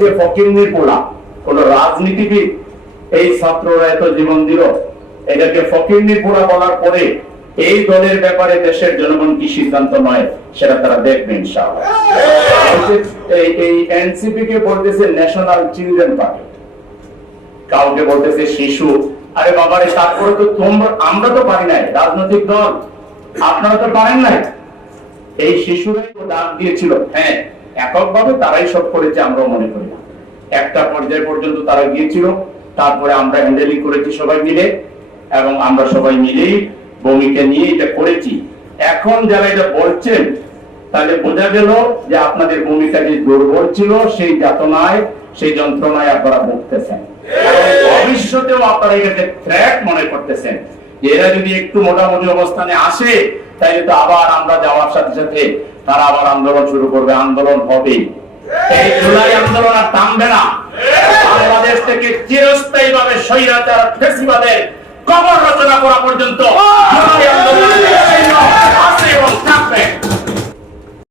যে ফকিন্নির পোলা কোন রাজনীতিবিদ এই ছাত্ররা এত জীবন দিল? এটাকে ফকিন্নির পোলা বলার পরে এই দলের ব্যাপারে দেশের জনগণ কি সিদ্ধান্ত নয়, সেটা তারা এই এনসিপি কে বলতেছে ন্যাশনাল চিলড্রেন পার্টি। কাউকে বলতেছে শিশু। আরে বাবারে, তারপরে তো তোমরা, আমরা তো পারি নাই, রাজনৈতিক দল। আপনারা তো পারেন নাই। এই শিশুরাই তো ডাক দিয়েছিল হ্যাঁ এককভাবে তারাই সব করেছে আমরাও মনে করি। একটা পর্যায় পর্যন্ত তারা গিয়েছিল, তারপরে আমরা হ্যান্ডেলিং করেছি সবাই মিলে, এবং আমরা সবাই মিলেই ভূমিকা নিয়ে এটা করেছি। এখন যারা এটা বলছেন, তাহলে বোঝা গেল যে আপনাদের ভূমিকা যে দুর্বল ছিল, সেই যাতনায়, সেই যন্ত্রণায় আপনারা ভুগতেছেন। ভবিষ্যতেও আপনারা এটাকে থ্রেট মনে করতেছেন। এরা যদি একটু মোটামুটি অবস্থানে আসে তাহলে তো আবার আমরা যাওয়ার সাথে সাথে তারা আবার আন্দোলন শুরু করবে, আন্দোলন হবে এই জুলাই আন্দোলন আর থামবে না। বাংলাদেশ থেকে চিরস্থায়ী ভাবে স্বৈরাচার, ফেসিবাদের কবর রচনা করা পর্যন্ত জুলাই